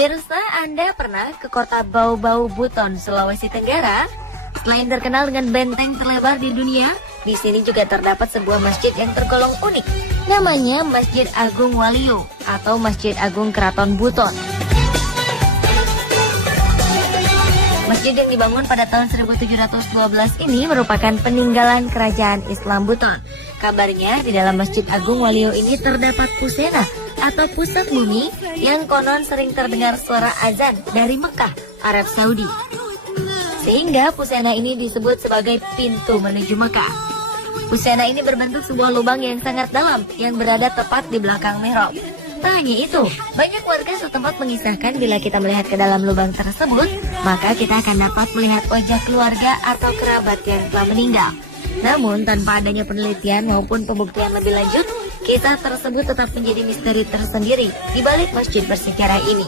Pemirsa, Anda pernah ke kota Bau-Bau Buton, Sulawesi Tenggara? Selain terkenal dengan benteng terlebar di dunia, di sini juga terdapat sebuah masjid yang tergolong unik. Namanya Masjid Agung Waluyo atau Masjid Agung Keraton Buton. Masjid yang dibangun pada tahun 1712 ini merupakan peninggalan kerajaan Islam Buton. Kabarnya di dalam Masjid Agung Waluyo ini terdapat pusena atau pusat bumi yang konon sering terdengar suara azan dari Mekah, Arab Saudi. Sehingga pusena ini disebut sebagai pintu menuju Mekah. Pusena ini berbentuk sebuah lubang yang sangat dalam yang berada tepat di belakang mihrab. Tak hanya itu, banyak warga setempat mengisahkan bila kita melihat ke dalam lubang tersebut, maka kita akan dapat melihat wajah keluarga atau kerabat yang telah meninggal. Namun tanpa adanya penelitian maupun pembuktian lebih lanjut, kisah tersebut tetap menjadi misteri tersendiri di balik masjid bersejarah ini.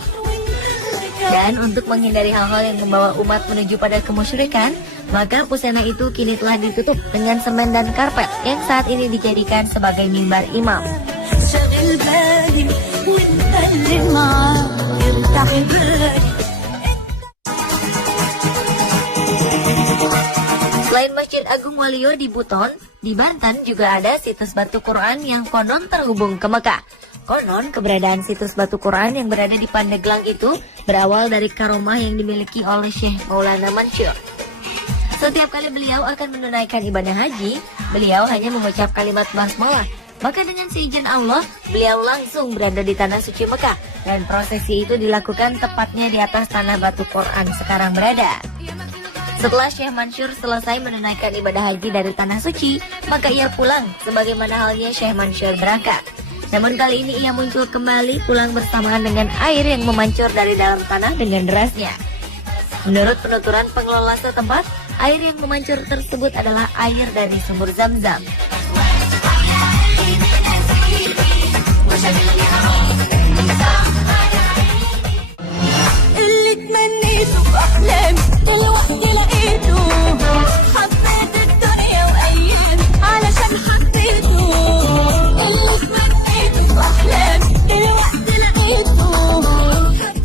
Dan untuk menghindari hal-hal yang membawa umat menuju pada kemusyrikan, maka pusena itu kini telah ditutup dengan semen dan karpet yang saat ini dijadikan sebagai mimbar imam. Selain Masjid Agung Waluyo di Buton, di Banten juga ada situs batu Quran yang konon terhubung ke Mekah. Konon keberadaan situs batu Quran yang berada di Pandeglang itu berawal dari karomah yang dimiliki oleh Syekh Maulana Mansur. Setiap kali beliau akan menunaikan ibadah haji, beliau hanya mengucap kalimat basmalah. Maka dengan seizin Allah, beliau langsung berada di tanah suci Mekah. Dan prosesi itu dilakukan tepatnya di atas tanah batu Quran sekarang berada. Setelah Syekh Mansur selesai menunaikan ibadah haji dari tanah suci, maka ia pulang sebagaimana halnya Syekh Mansur berangkat. Namun kali ini ia muncul kembali pulang bersamaan dengan air yang memancur dari dalam tanah dengan derasnya. Menurut penuturan pengelola setempat, air yang memancur tersebut adalah air dari sumur Zam-Zam.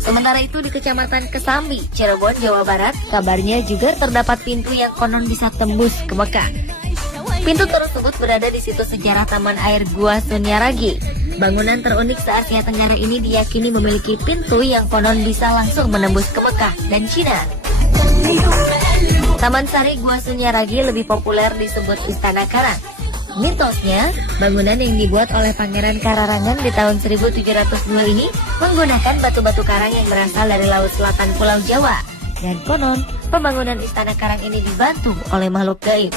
Sementara itu di Kecamatan Kesambi, Cirebon, Jawa Barat, kabarnya juga terdapat pintu yang konon bisa tembus ke Mekah. Pintu tersebut berada di situs sejarah Taman Air Gua Sunyaragi. Bangunan terunik se-Asia Tenggara ini diyakini memiliki pintu yang konon bisa langsung menembus ke Mekah dan Cina. Taman Sari Gua Sunyaragi lebih populer disebut Istana Karang. Mitosnya, bangunan yang dibuat oleh Pangeran Kararangan di tahun 1702 ini menggunakan batu-batu karang yang berasal dari Laut Selatan Pulau Jawa. Dan konon, pembangunan Istana Karang ini dibantu oleh makhluk gaib.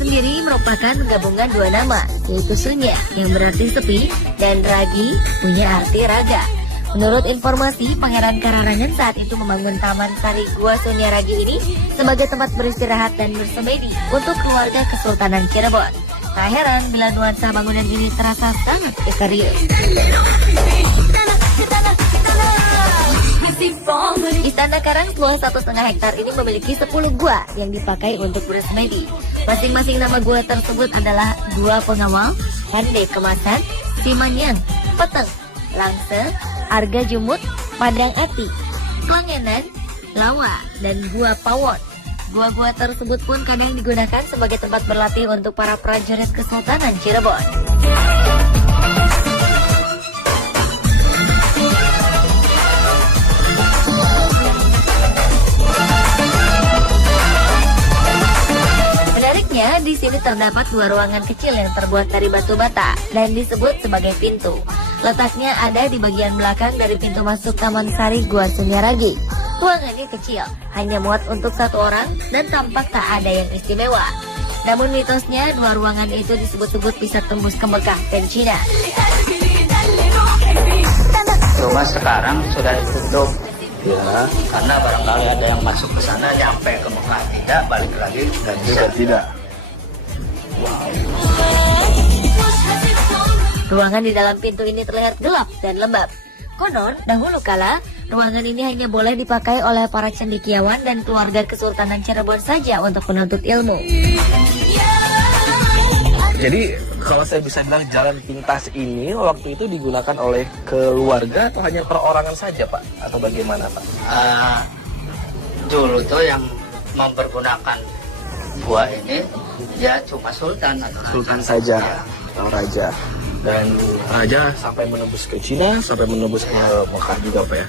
Sendiri merupakan gabungan dua nama, yaitu Sunya yang berarti sepi dan Ragi punya arti raga. Menurut informasi, Pangeran Kararangan saat itu membangun Taman Sari Gua Sunyaragi ini sebagai tempat beristirahat dan bersemedi untuk keluarga Kesultanan Cirebon. Tak heran bila nuansa bangunan ini terasa sangat misterius. Istana Karang seluas 1,5 hektar ini memiliki 10 gua yang dipakai untuk bersemedi. Masing-masing nama gua tersebut adalah Gua Pengawal, Pandai Kemasan, Simanyang, Peteng, Langse, Arga Jumut, Padang Ati, Klangenan, Lawa, dan Gua Pawon. Gua-gua tersebut pun kadang digunakan sebagai tempat berlatih untuk para prajurit Kesultanan Cirebon. Di sini terdapat dua ruangan kecil yang terbuat dari batu bata dan disebut sebagai pintu. Letaknya ada di bagian belakang dari pintu masuk Taman Sari Gua Sunyaragi. Ruangannya kecil, hanya muat untuk satu orang dan tampak tak ada yang istimewa. Namun mitosnya dua ruangan itu disebut-sebut bisa tembus ke Mekah dan Cina. Cuma sekarang sudah ditutup. Ya, karena barangkali ada yang masuk ke sana nyampe ke Mekah tidak, balik lagi dan juga tidak. Ruangan di dalam pintu ini terlihat gelap dan lembab. Konon, dahulu kala, ruangan ini hanya boleh dipakai oleh para cendekiawan dan keluarga Kesultanan Cirebon saja untuk menuntut ilmu. Jadi kalau saya bisa bilang jalan pintas ini waktu itu digunakan oleh keluarga atau hanya perorangan saja Pak? Atau bagaimana Pak? Dulu tuh yang mempergunakan gua ini ya cuma sultan atau raja. Sultan saja Ya. atau raja. Dan raja sampai menembus ke Cina, sampai menembus ke Mekah juga Pak ya.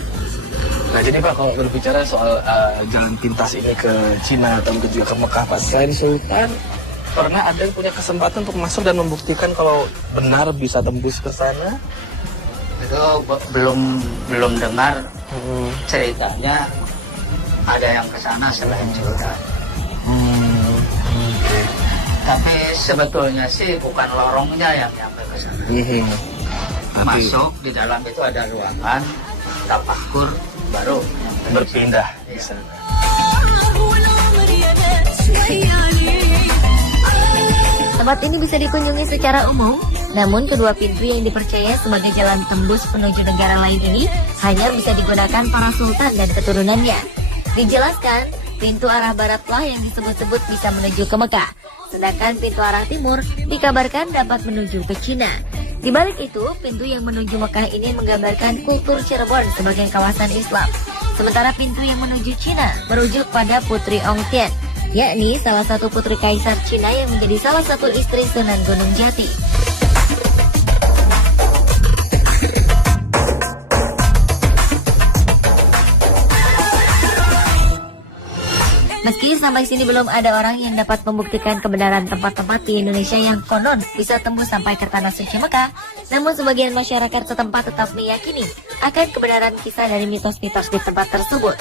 Nah jadi Pak kalau berbicara soal jalan pintas ini ke Cina atau juga ke Mekah Pak, selain sultan, pernah ada yang punya kesempatan untuk masuk dan membuktikan kalau benar bisa tembus ke sana? Itu belum dengar ceritanya ada yang ke sana selain sultan. Tapi sebetulnya sih bukan lorongnya yang nyampe ke sana. Masuk di dalam itu ada ruangan tafakur baru Berpindah di Iya. sana. Tempat ini bisa dikunjungi secara umum, namun kedua pintu yang dipercaya sebagai jalan tembus menuju negara lain ini hanya bisa digunakan para sultan dan keturunannya. Dijelaskan, pintu arah baratlah yang disebut-sebut bisa menuju ke Mekah, sedangkan pintu arah timur dikabarkan dapat menuju ke Cina. Di balik itu, pintu yang menuju Mekah ini menggambarkan kultur Cirebon sebagai kawasan Islam. Sementara pintu yang menuju Cina merujuk pada Putri Ongtian, yakni salah satu putri kaisar Cina yang menjadi salah satu istri Sunan Gunung Jati. Meski sampai sini belum ada orang yang dapat membuktikan kebenaran tempat-tempat di Indonesia yang konon bisa tembus sampai ke tanah suci Mekah, namun sebagian masyarakat setempat tetap meyakini akan kebenaran kisah dari mitos-mitos di tempat tersebut.